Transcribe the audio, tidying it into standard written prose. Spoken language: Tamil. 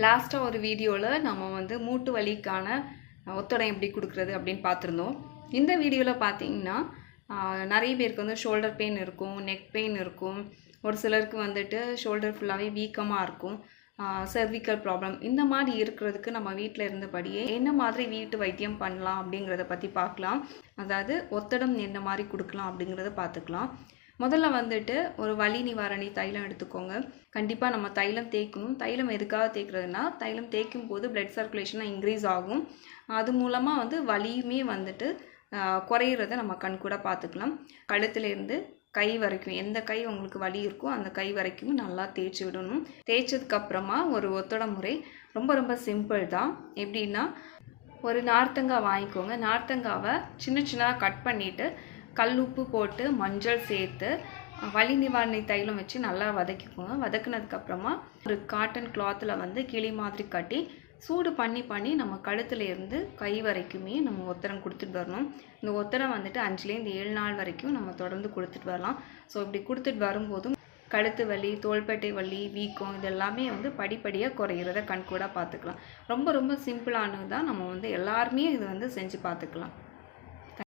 லாஸ்ட்டாக ஒரு வீடியோவில் நம்ம வந்து மூட்டு வலிக்கான ஒத்தடம் எப்படி கொடுக்குறது அப்படின்னு பார்த்துருந்தோம். இந்த வீடியோவில் பார்த்தீங்கன்னா நிறைய பேருக்கு வந்து ஷோல்டர் பெயின் இருக்கும், நெக் பெயின் இருக்கும், ஒரு சிலருக்கு வந்துட்டு ஷோல்டர் ஃபுல்லாகவே வீக்கமாக இருக்கும், சர்விக்கல் ப்ராப்ளம். இந்த மாதிரி இருக்கிறதுக்கு நம்ம வீட்டில் இருந்தபடியே என்ன மாதிரி வீட்டு வைத்தியம் பண்ணலாம் அப்படிங்கிறத பற்றி பார்க்கலாம். அதாவது ஒத்தடம் என்ன மாதிரி கொடுக்கலாம் அப்படிங்கிறத பார்த்துக்கலாம். முதல்ல வந்துட்டு ஒரு வலி நிவாரணி தைலம் எடுத்துக்கோங்க. கண்டிப்பாக நம்ம தைலம் தேய்க்கணும். தைலம் எதுக்காக தேய்க்கிறதுனா, தைலம் தேய்க்கும் போது பிளட் சர்க்குலேஷன் இன்க்ரீஸ் ஆகும். அது மூலமாக வந்து வலியுமே வந்துட்டு குறையிறத நம்ம கண்கூட பார்த்துக்கலாம். கழுத்துலேருந்து கை வரைக்கும், எந்த கை உங்களுக்கு வலி இருக்கோ அந்த கை வரைக்கும் நல்லா தேய்ச்சி விடணும். தேய்ச்சதுக்கப்புறமா ஒரு ஒத்தட முறை ரொம்ப ரொம்ப சிம்பிள் தான். எப்படின்னா, ஒரு நார்த்தங்காய் வாங்கிக்கோங்க. நார்த்தங்காவை சின்ன சின்னதாக கட் பண்ணிவிட்டு கல் உப்பு போட்டு மஞ்சள் சேர்த்து வலி நிவாரணி தைலம் வச்சு நல்லா வதக்கிக்கோங்க. வதக்குனதுக்கப்புறமா ஒரு காட்டன் கிளாத்தில் வந்து கிளி மாதிரி கட்டி சூடு பண்ணி நம்ம கழுத்துல இருந்து கை வரைக்குமே நம்ம ஒத்தடம் கொடுத்துட்டு வரணும். இந்த ஒத்தடம் வந்துட்டு 5லேருந்து 7 நாள் வரைக்கும் நம்ம தொடர்ந்து கொடுத்துட்டு வரலாம். ஸோ இப்படி கொடுத்துட்டு வரும்போதும் கழுத்து வலி, தோள்பட்டை வலி, வீக்கம் இது எல்லாமே வந்து படிப்படியாக குறையிறத கண்கூட பார்த்துக்கலாம். ரொம்ப ரொம்ப சிம்பிளானது தான். நம்ம வந்து எல்லாருமே இது வந்து செஞ்சு பார்த்துக்கலாம்.